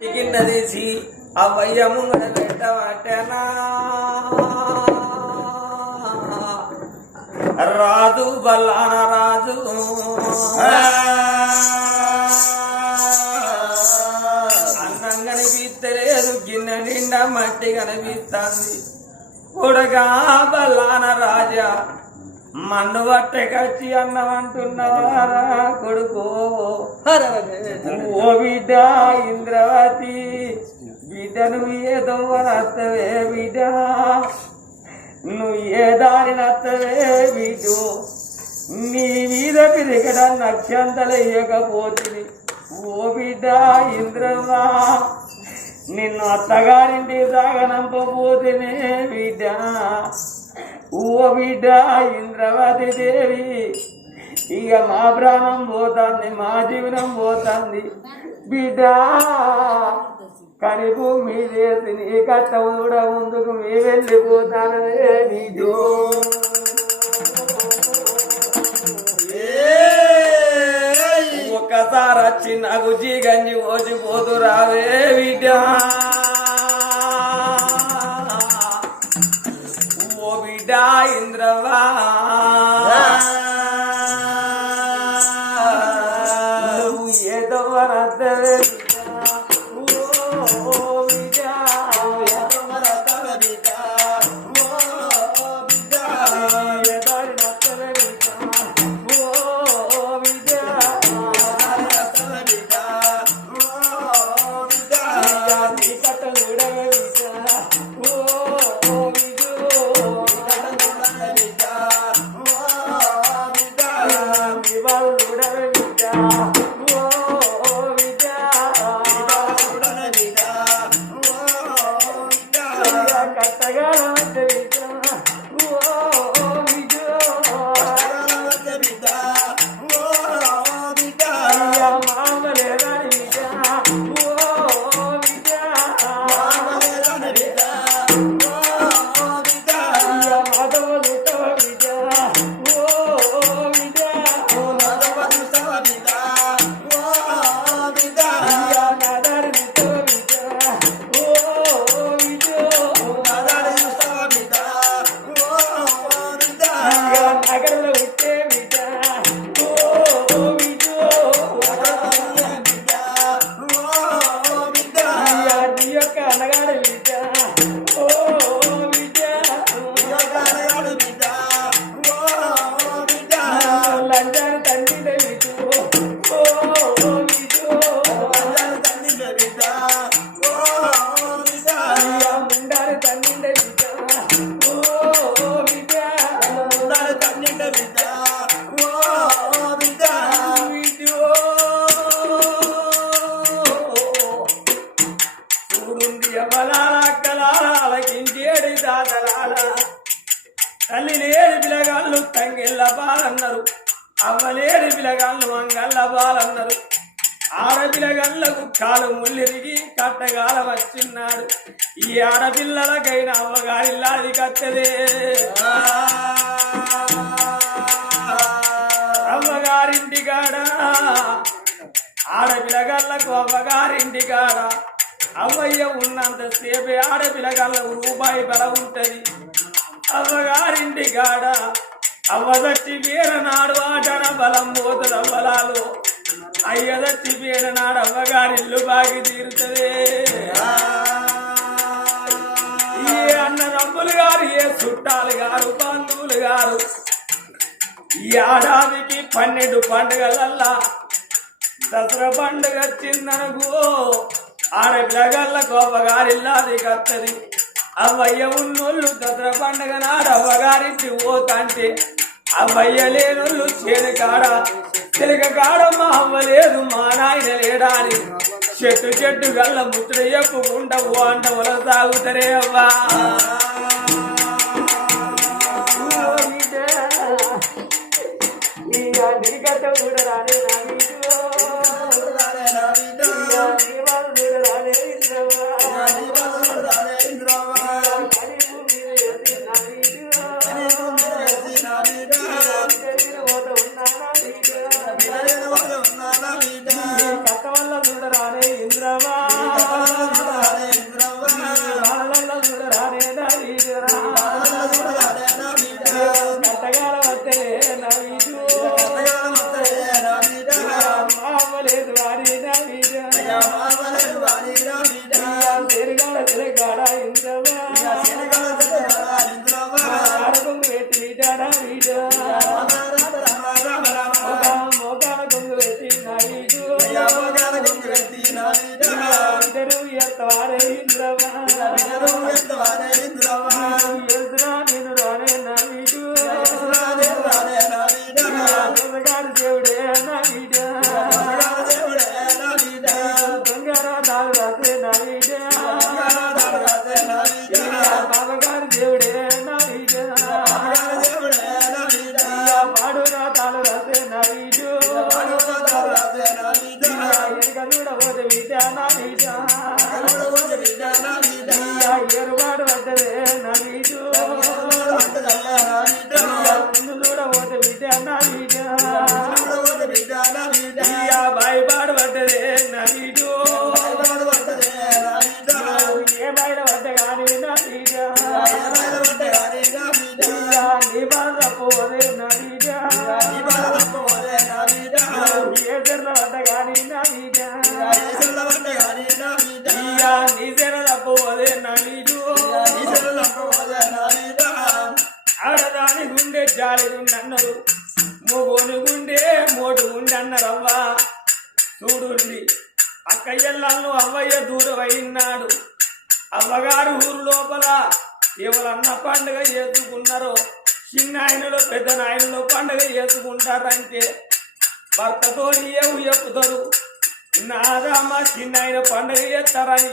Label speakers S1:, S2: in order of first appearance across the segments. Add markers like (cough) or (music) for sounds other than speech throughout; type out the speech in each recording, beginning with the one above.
S1: కింద తీసి ముంగడ పెట్టవటనా రాజు బల్లాన రాజు. అన్నం కనిపిస్తలేదు గిన్నె నిండా మట్టి కనిపిస్తుంది. కొడగా బల్లాన రాజా. మన్ను పట్టకచ్చి అన్నం కొడుకు కొడుకో. ఓ బిడ్డ ఇంద్రవతి బిడ్డ నువ్వు ఏదో నత్తవే బిడ్డ. నువ్వు ఏ దారి నత్తవే బిడ్డు. నీ మీద పిరిగడ నక్షంతలేయకపోతుంది ఓ బిడ్డ ఇంద్రమా నిన్ను అత్తగారింటి సాగనంపబోతేనే బిడ్డ. ఓ బిడ్డ ఇంద్రవతి దేవి. ఇక మా ప్రాణం పోతుంది మా జీవనం పోతుంది. బిడ్డ కని భూమి చేసి నీ కట్ట కూడా ముందుకు మీ వెళ్ళిపోతాననే నీజో ఒక్కసారి వచ్చి నాకు జీగంజి ఓచిపోతు రావే బిడ్డ. ఇంద్రవా నగరంలో అంగళ్ళ ఆడపిల్లగళ్ళకు కాలు ముల్లిరిగి కట్టగాల వచ్చిన్నాడు. ఈ ఆడపిల్లలకైనా అమ్మగారిల్లాది కత్తదే అమ్మగారింటి కాడ ఆడపిల్లగళ్ళకు అవ్వగారింటి కాడ అవ్వయ్య ఉన్నంత సేపే ఆడపిల్లగళ్ళకు రూపాయి బల ఉంటది. అవ్వగారింటి కాడ అవ్వదట్టి వీరనాడు ఆటన బలం పోతుంది బలాలు. అయ్యదట్టి వీరనాడు అవ్వగారిల్లు బాగి తీరుతుంది. ఏ అన్న రంగులు గారు ఏ చుట్టాలు గారు బంధువులు గారు ఈ ఏడాదికి పన్నెండు పండుగలల్లా దసరా పండుగ వచ్చిందనుకో ఆడపిల్లగల్లకు అవ్వగారిల్లాది కత్తది. అవ్వయ్య ఉన్నోళ్ళు దసరా పండుగ నాడు అవ్వగారింటి తంటే అమ్మయ్య లేను చేను కాడ? తిలక కాడ మా అమ్మ లేదు మా నాయన లేడాని చెట్టు చెట్టు గల్ల ముద్ర చెప్పుకుంటా ఓ అంట వల సాగుతారే అవ్వా. ఓ బిడ్డ. కట్ట కూడా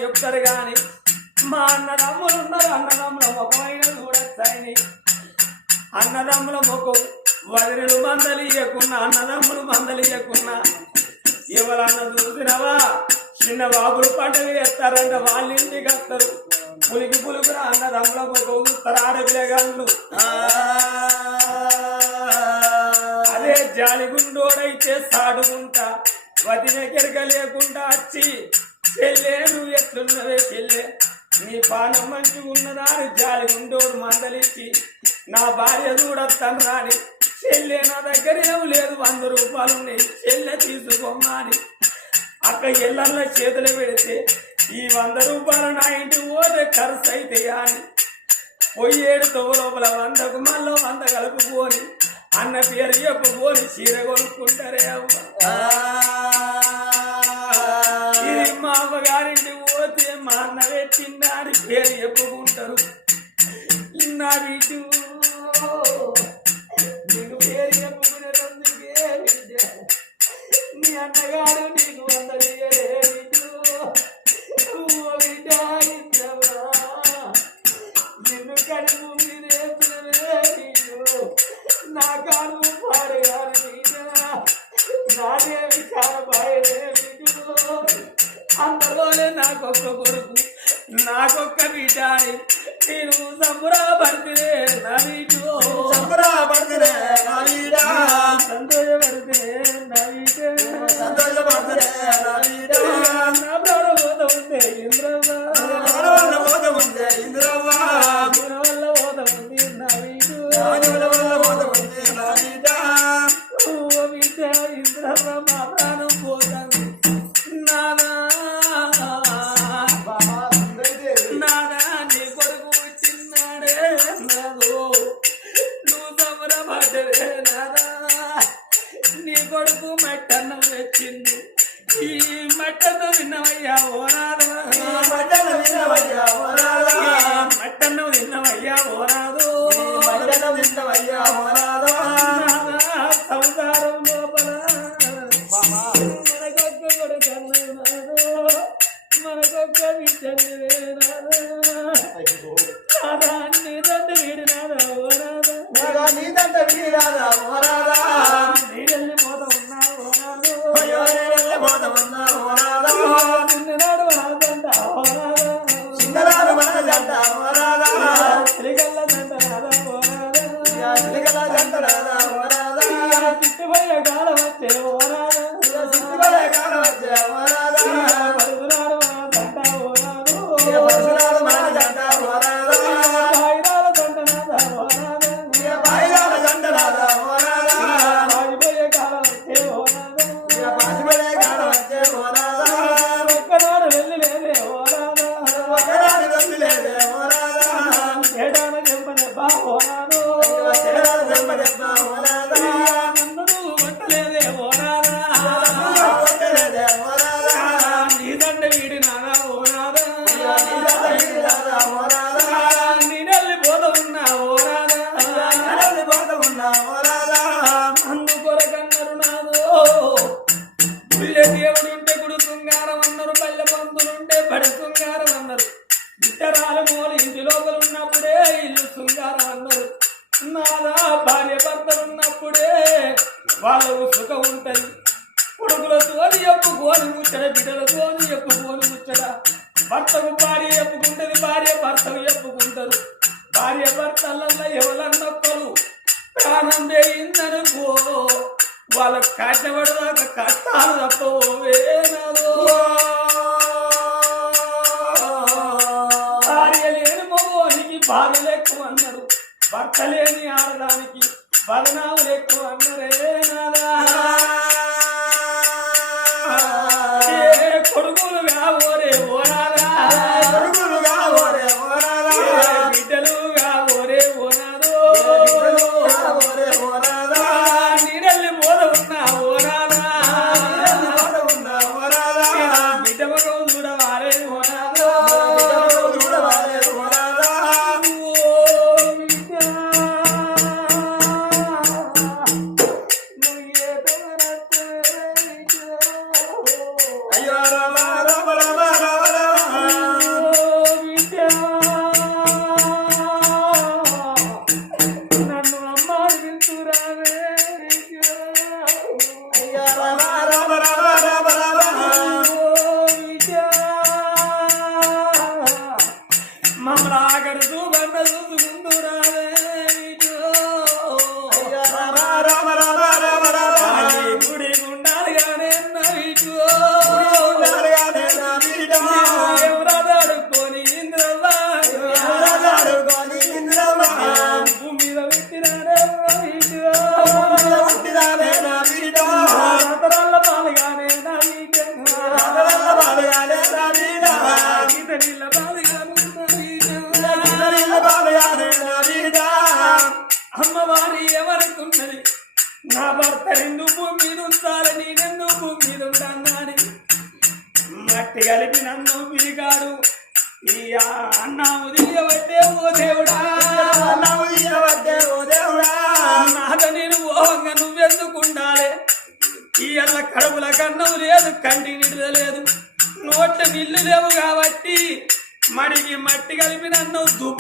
S1: చెప్తారు కానీ మా అన్నదమ్ములు ఉన్నారు అన్నదమ్ముల ముఖమైన చూడొచ్చాయని అన్నదమ్ముల ముఖం వదిలిలు మందలు ఇవ్వకున్నా అన్నదమ్ములు మందలు చేయకున్నా ఎవరన్న చూసినవా? చిన్న బాబులు పంటలు చేస్తారంటే వాళ్ళ ఇంటికి వస్తారు. పులికి పులుగురా అన్నదమ్ముల ముఖం చూస్తారు ఆడపిల్లగాళ్ళు అదే జాలిగుండోడైతే సాడుకుంటా వదిన కెరక లేకుండా వచ్చి చెల్లే నువ్వు ఎట్లున్నదే చెల్లే? నీ పానం మంచి ఉన్నదా జాలి ఉండోడు మందలిచ్చి నా భార్య చూడత్తాను రాని చెల్లె నా దగ్గర ఏమి లేదు వంద రూపాయలు ఉన్నాయి చెల్లె తీసుకోమని అక్క ఎల్లన్న చేతులు పెడితే ఈ వంద రూపాయలు నా ఇంటి పోతే ఖర్చు అయితే అని పొయ్యేడు తో లోపల వందకు మళ్ళీ వంద కలుపుకొని అన్న పేరు చెప్పుకొని చీర కొనుక్కుంటారే అమ్మా రాధా. నీదంత వీరాధా oh, oh. వాళ్ళ కాటబడదాకా కష్టాలు తప్ప భార్య లేని మగోనికి భార్య ఎక్కువ అన్నారు భర్త లేని ఆడడానికి బదనాలు ఎక్కువ అన్నరే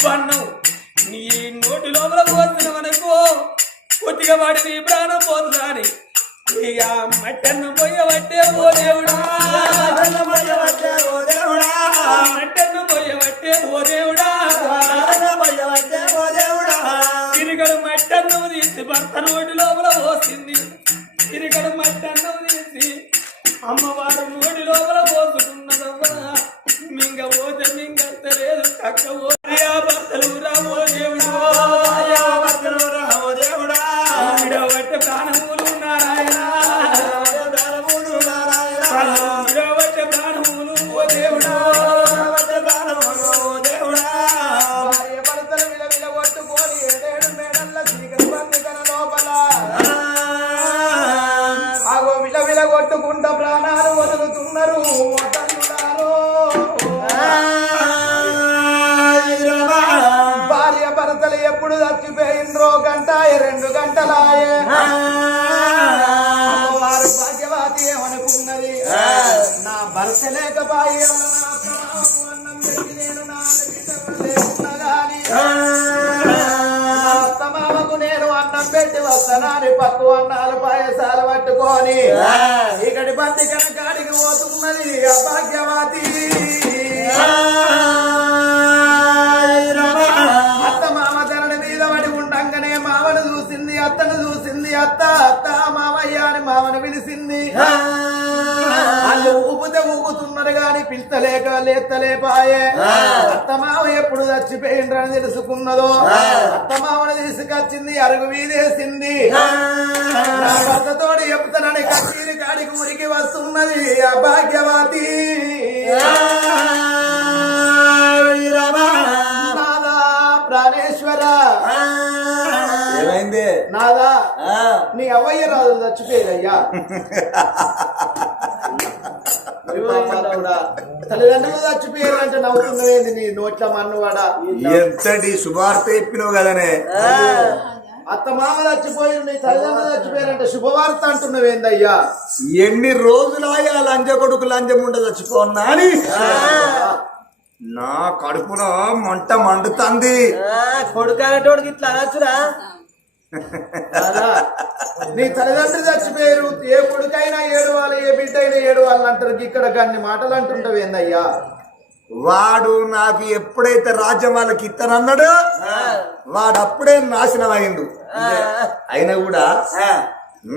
S2: అన్నావు. నీ
S1: నోటి లోపల పోతున్నావనుకో కొద్దిగా వాడి నీ ప్రాణం పోతుందని మట్టన్ను ఇక మట్టన్నం పోయబట్టే ఓ దేవుడా.
S2: పోయబట్టే ఓ దేవుడా
S1: మట్టన్నం పోయబట్టే ఓ దేవుడా.
S2: పోయబట్టే ఓ దేవుడా
S1: తిరిగడు మట్టన్నం తీసి భర్త నోటి లోపల పోసింది. తిరిగడు మట్టన్ను తీసి అమ్మవారు
S3: ఎప్పుడు చచ్చిపోయింద్రో గంట రెండు గంటలాయే. వారు భాగ్యవాతి ఏమనుకున్నది? నా భర్త లేకపాయి అన్నం పెట్టి నేను గాని నేను అన్నం పెట్టి వస్తానని పక్కు అన్నాలు పాయసాలు పట్టుకొని ఇక్కడి బండి కనకాడికి పోతున్నది అభాగ్యవాతి వస్తామని పిలిచింది. వాళ్ళు ఊపితే ఊగుతున్నారు గాని పిల్తలేక లేతలేపాయే అత్తమావ ఎప్పుడు చచ్చిపోయిండ్రని తెలుసుకున్నదో. అత్తమావని తీసుకొచ్చింది అరుగు వీదేసింది. భర్తతోడు చెప్తానని కట్టిరి కాడికి మురికి వస్తున్నది అభాగ్యవాతి అవయ్య చచ్చిపోయేదయ్యా. చచ్చిపోయారు అంటే నీ
S2: ఎంతటి శుభార్త చెప్పినావు కదనే?
S3: అత్త మామ చచ్చిపోయి నీ తల్లిదండ్రులు చచ్చిపోయారంటే శుభవార్త అంటున్నావు ఏందయ్యా?
S2: ఎన్ని రోజులాగా లంజ కొడుకు లంజం ఉండ చచ్చిపోన్నా అని? నా కడుపున మంట మండుతుంది.
S4: కొడుకు అనేటోడికి ఇట్లా అనొచ్చురా?
S3: నీ తల్లిదండ్రులు చచ్చిపోయారు. ఏ కొడుకైనా ఏడవాలి ఏ బిడ్డ అయినా ఏడవాలి అంటారు. ఇక్కడ గన్ని మాటలు అంటుంటావు ఏందయ్యా?
S2: వాడు నాకు ఎప్పుడైతే రాజ్యం వాళ్ళకి ఇత్తనన్నాడో వాడు అప్పుడే నాశనం అయిండు. అయినా కూడా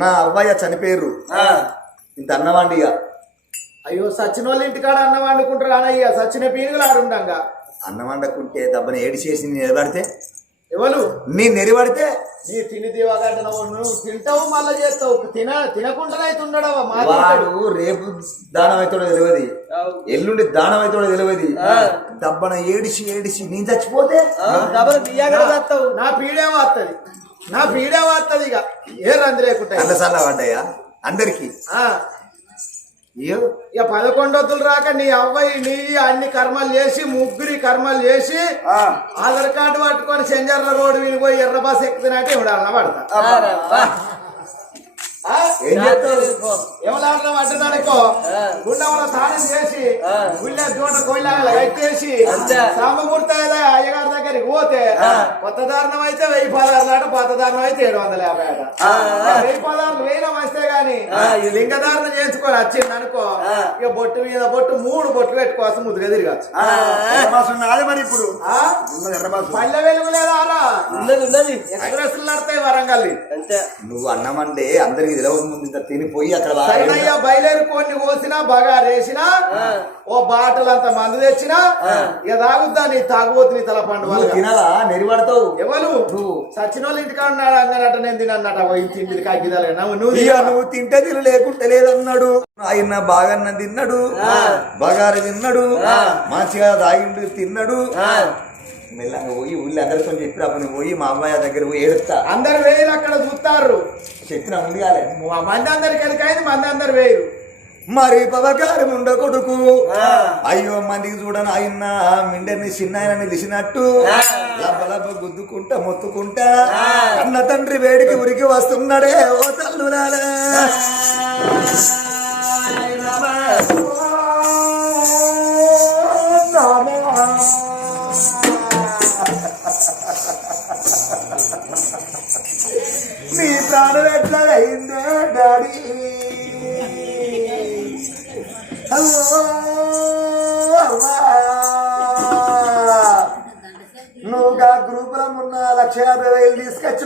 S2: నా అవ్వయ్య చనిపోయారు. ఇంత అన్నవాండి
S3: అయ్యో సచిన వాళ్ళ ఇంటికాడ అన్నం వండుకుంటారు అనయ్యా సచిన పీనుగులు ఆడుండంగా.
S2: అన్నం వండకుంటే దెబ్బని ఏడి చేసి నిలబడితే
S3: ఎవరు?
S2: నీ నెరబడితే
S3: నీ తిని దివగడ్డ నువ్వు తింటావు మళ్ళా చేస్తావు. తిన తినకుండానైతే ఉండడవా మా
S2: వాడు రేపు దానం అవుతాడో తెలియదు ఎల్లుండి దానం అవుతాడో తెలియదు దబ్బన ఏడిసి ఏడిసి నేను చచ్చిపోతే?
S4: బియ్యాగా చేస్తావు.
S3: నా పీడే వస్తుంది నా పీడే వస్తుంది ఇక. ఏ రంది లేకుండా
S2: అల్లసార్లు పడ్డాయా అందరికి?
S3: ఇక పదకొండొద్దులు రాక నీ అవ్వయి నీ అన్ని కర్మలు చేసి ముగ్గురి కర్మలు చేసి ఆధార్ కార్డు పట్టుకొని సెంజర్ల రోడ్డు మీద పోయి ఎర్ర బస్ ఎక్కుతున్నట్టే ఇవిడాలన్న పడతా? ఆ?
S2: ఏం చేస్తావు?
S3: పడ్డదానికో గుండెవర తాళం చేసి గుళ్ళ జోట కొయ్యలాగా కట్టేసి అయ్యగారి దగ్గరికి పోతే కొత్త దారుణం అయితే వెయ్యి పదార్లు ఆట పాత దారుణం అయితే ఏడు వందల యాభై ఆట. వెయ్యి పదార్లు వేయడం వస్తే గాని ఈ లింగధారణ చేయించుకొని వచ్చింది అనుకో ఇక బొట్టు మీద బొట్టు మూడు బొట్లు పెట్టుకోవాల్సి ముద్దుగా తిరగచ్చు
S2: మరి ఇప్పుడు?
S3: పల్లె వెలుగు లేదారా
S4: ఉన్నది ఉన్నది.
S3: ఎక్స్ప్రెస్లు నడతాయి వరంగల్
S4: అంతే.
S2: నువ్వు అన్నమంటే అందరికి తెలియక ముందు ఇంత తినిపోయి అక్కడ
S3: సరేనయ్యా బయలుదేరి కొన్ని కోసినా బాగా రేసినా ఓ బాటలు అంత మందు తెచ్చినా ఇక తాగుద్దా నీ తాగుబోతు నీ తల పండు
S2: తినవా నెరిపడతావు
S3: ఎవరు?
S2: నువ్వు.
S3: సచిన వాళ్ళ ఇంటికాడ ఉన్నాడు అన్నట నేను తినన్నట. ఓ ఇంటి ఇంటికి కాగిదాలు నువ్వు?
S2: నువ్వు తింటే తిను లేకుంటే లేదన్నాడు. ఆయన బాగా తిన్నాడు. బగారు తిన్నాడు. మంచిగా తాగిండు తిన్నాడు. మెల్లగా పోయి ఊళ్ళో అందరితో చెప్పి అప్పుడు పోయి మా అమ్మాయి దగ్గర పోయి ఏడుస్తా.
S3: అందరు వేరు అక్కడ చూస్తారు
S2: చెప్పిన ఉంది కాలే
S3: మంది అందరికి ఎందుకైంది మంది అందరు వేరు.
S2: మరి పవకారం ఉండ కొడుకు. అయ్యో మందికి చూడని ఆయన మిండని చిన్న ఆయన నిలిచినట్టు. లబ్బ లబ్బ గుద్దుకుంటా మొత్తుకుంటా. అన్న తండ్రి వేడికి ఉరికి వస్తున్నాడే ఓ తల్లులారా. నీ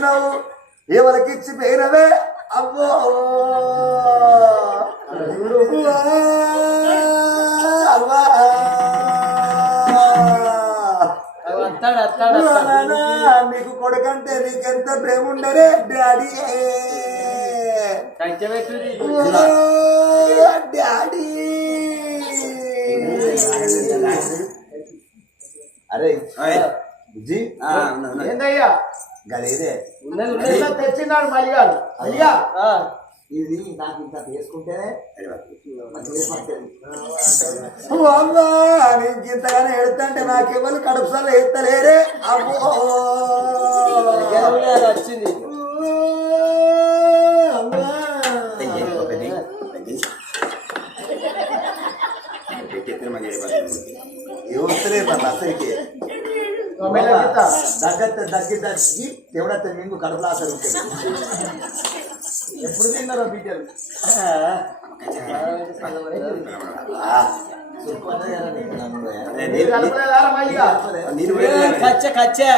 S2: తీసుకొచ్చినావు ఎవరికి ఇచ్చి పోయినవే అబ్బో నీకు కొడుకంటే నీకెంత ప్రేమ ఉండరే డాడీ డాడీ! అరే బుజ్జి
S3: ఏందయ్యా? ఇలా తెచ్చినాడు మలిగాడు అయ్యా.
S2: ఇది నాకు ఇంత తీసుకుంటేనే అమ్మా నీకు ఇంతగానే ఎడుతుంటే నాకెవరు కడుపుసార్లు ఎత్తలేరే? అమ్మో.
S4: వచ్చింది.
S2: ఏ వస్తలేదు అసలుకి. దగ్గర దగ్గర దగ్గి ఎవడైతే మీకు కడుపులో ఆసరు ఉంటుంది.
S3: ఎప్పుడు తిన్నారో బిడ్డలు?
S4: కచ్చే కచ్చే.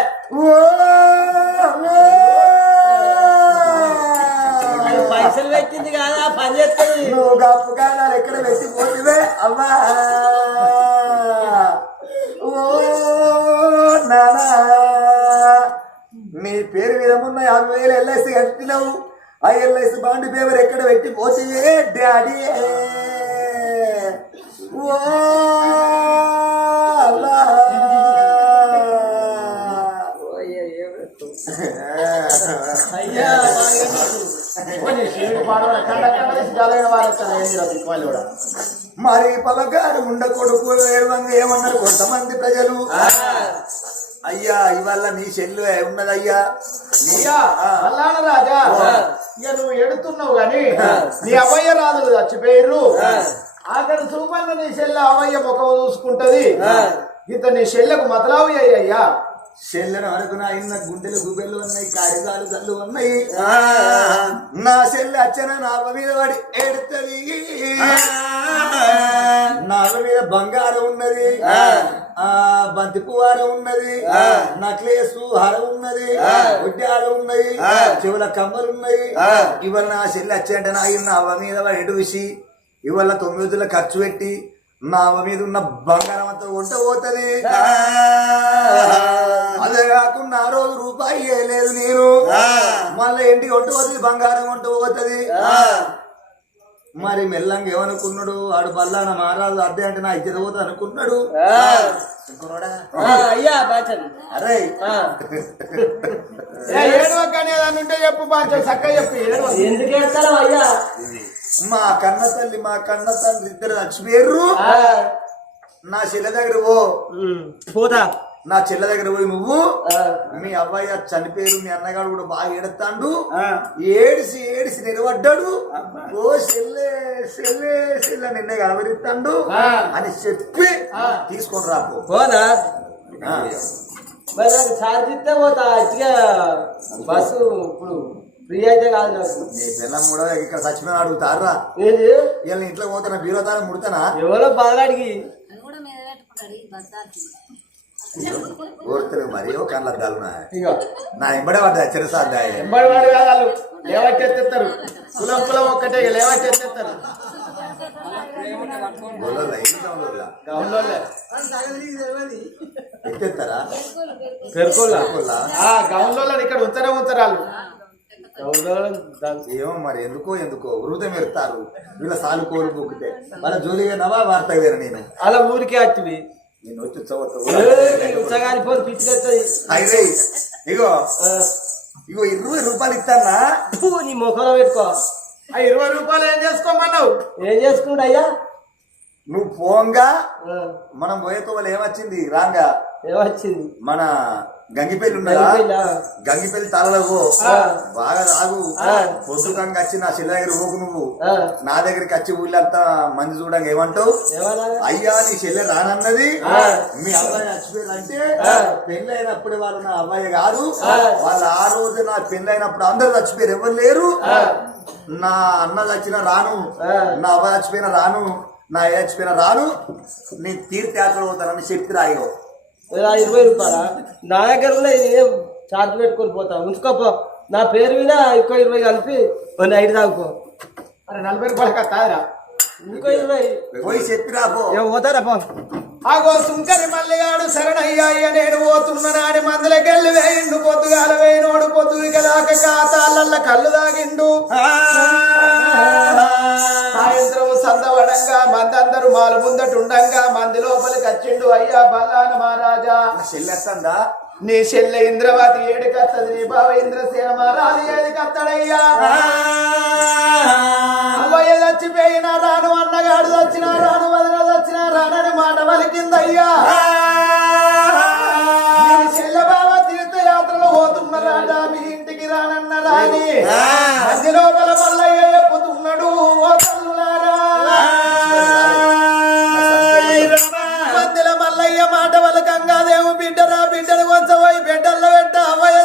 S4: పైసలు పెట్టింది కాదా? పని చేస్తుంది.
S2: నువ్వు గప్పు కాలాలు ఎక్కడ పెట్టిపోతువే అమ్మా. ఉన్న యాభై వేలు ఎల్ఐసి కట్టినావు. ఆ ఎల్ఐసి బాండ్ పేపర్ ఎక్కడ డాడీ? ఓ
S3: చేయరా దిక్కుమాలి కూడా
S2: మరి పలకాడు ఉండ కొడుకు ఏమన్నారు కొంతమంది ప్రజలు? అయ్యా ఇవాళ నీ చెల్లు ఉన్నదయ్యా.
S3: అయ్యా
S2: ఆ.
S3: మల్లాన రాజా ఇక నువ్వు ఎడుతున్నావు గాని నీ అవయ్య రాదులు చచ్చిపోయిర్రు ఆఖరి చూపన్న నీ చెల్లె అవయ్య ముఖం చూసుకుంటది. ఇంత నీ చెల్లెకు మతలావు అయ్యా
S2: చెల్లెను ఆయన గుండెలు గుబెలు ఉన్నాయి కారిగాలు కళ్ళు ఉన్నాయి. నా చెల్లె అచ్చన నావ మీద పడి ఏడుతుంది. నావ మీద బంగారం ఉన్నది. ఆ. బంతి పువ్వారం ఉన్నది. నక్లేసు హర ఉన్నది. ఉడ్డాల ఉన్నది చెవుల కమ్మలు ఉన్నాయి. ఇవాళ నా చెల్లె వచ్చంటే నా నావ మీద పడి ఎడుసి ఇవాళ తొమ్మిది రోజుల ఖర్చు పెట్టి నావ మీద ఉన్న బంగారం అంతా వంట పోతుంది అదే కాకుండా ఆ రోజు రూపాయి లేదు నేను మళ్ళీ ఇంటికి వంట పోతుంది బంగారం వంట పోతుంది. మరి మెల్లంగా ఏమనుకున్నాడు? ఆడు బల్లాన మారాదు అద్దె అంటే నా ఇద్దరు పోతుంది అనుకున్నాడు. అరే. (laughs)
S3: ఉంటే చెప్పు బాగా చక్కగా చెప్పు
S4: ఎందుకు అయ్యా?
S2: మా కన్న తల్లి మా కన్న తండ్రి ఇద్దరు చచ్చిపోయారు
S4: ఆ,
S2: నా చెల్లె దగ్గర పో.
S4: ఉమ్, పోతా.
S2: నా చెల్లె దగ్గర పోయి నువ్వు. మీ అబ్బాయి చనిపోయారు మీ అన్నగాడు కూడా బాగా ఏడుతాండు. ఏడిసి ఏడిసి నిలబడ్డాడు. ఓ చెల్లె చెల్లె చెల్లె నిన్నే కలవరిస్తాడు. అని చెప్పి. తీసుకొని
S4: పోనా?
S2: ఆ.
S4: మరి నాకు ఛార్జ్ ఇస్తే పోతా బస్సు ఇప్పుడు ఫ్రీ అయితే కాదు నాకు
S2: నీ పిల్లం కూడా ఇక్కడ చచ్చిపోయిన అడుగుతారా
S4: ఏంది?
S2: ఇలా ఇంట్లో పోతానా బీరో తాను ముడతానా?
S4: ఎవరో బాధలాడికి
S2: కోరుతలేవు మరి కళ్ళ
S3: ఇగో
S2: నా ఎంబడే పడ్డా చిరసాద్దాయి
S3: ఎంబడి వాడు కాదు వాళ్ళు. లేవచ్చేస్తారు కులం కులం ఒక్కటే ఇక లేవచ్చేస్తారు
S2: ఎత్తేస్తారా
S3: గౌన్లో ఇక్కడ ఉంచరే ఉంచరాలు
S2: ఏమో మరి ఎందుకో ఎందుకో. వృధం ఎడతారు వీళ్ళ సాలు కోరు బుక్కితే. వాళ్ళ జోలిగా నవా వార్త వేరు నేను.
S4: అలా ఊరికే వచ్చివి
S2: నేను వచ్చి అయితే ఇగో. ఇగో ఇరవై రూపాయలు ఇస్తానా
S4: నీ ముఖంలో పెట్టుకో.
S3: ఆ ఇరవై రూపాయలు ఏం చేసుకోమన్నావు?
S4: ఏం చేసుకుంటా అయ్యా
S2: నువ్వు పోంగా. మనం పోయేతో వాళ్ళు ఏమొచ్చింది? రాంగా.
S4: ఏమొచ్చింది?
S2: మన గంగిపల్లి ఉన్నదా?
S4: గంగిపల్లి, ఆ.
S2: బాగా రాగు. పొద్దుకంగా వచ్చి నా చెల్లి దగ్గర పోకు నువ్వు. నా దగ్గరికి వచ్చి ఊళ్ళంతా మంది చూడంగా ఏమంటావు? అయ్యా నీ చెల్లె రానన్నది. మీ అబ్బాయి చచ్చిపోయిందంటే. పెళ్ళి అయినప్పుడు వాళ్ళు నా అబ్బాయి కాదు. వాళ్ళు ఆ రోజు నా పెళ్ళి అయినప్పుడు అందరూ చచ్చిపోయారు. ఎవరు లేరు. నా అన్న చచ్చిన రాను. నా అబ్బాయి చచ్చిపోయిన రాను. నా అయ్య చచ్చిపోయిన రాను. నీ తీర్థయాత్ర పోతానని చెప్పి రాయో
S4: ఇరవై రూపాయలా నా దగ్గర ఏం చార్జ్ పెట్టుకొని పోతా. ఉంచుకోపో. నా పేరు మీద ఇంకో ఇరవై కలిపి ఓ నైట్ తాగుకో.
S3: అరే నలభై రూపాయలు కాదురా
S4: ఇంకో ఇరవై.
S2: పోయి చెప్పి రాపో
S4: ఏం పోతారా పో.
S3: ఆగో సుంకరి మల్లిగాడు శరణయ్య నేను పోతున్నానని మందులకెళ్ళి వేయిండు పొద్దుగాల వేయినోడు పొద్దుగా దాకా కాతాళ్ళ కళ్ళు దాగిండు. మందందరూ మాలు ముందటుండంగా మంది లోపలికి వచ్చిండు. అయ్యా బల్లాన మహారాజా.
S2: నా చెల్లి వస్తుందా
S3: నీ చెల్లె ఇంద్రవతి ఏడు కత్తది నీ బావ ఇంద్రసేన మహారాజు ఏడు కత్తడయ్యా అవ్వయ్య చచ్చిపోయినా రాను అన్నగాడు చచ్చినా రాను వదిన చచ్చినా రానని మాట వలికిందయ్యా తీర్థయాత్రలు పోతున్నారాట మీ ఇంటికి రానన్న రాని మధ్య లోపల మల్లయ్య బిడ్డరా బిడ్డను కొంచెం పోయి బిడ్డల్లో పెట్ట అవ్వయ్య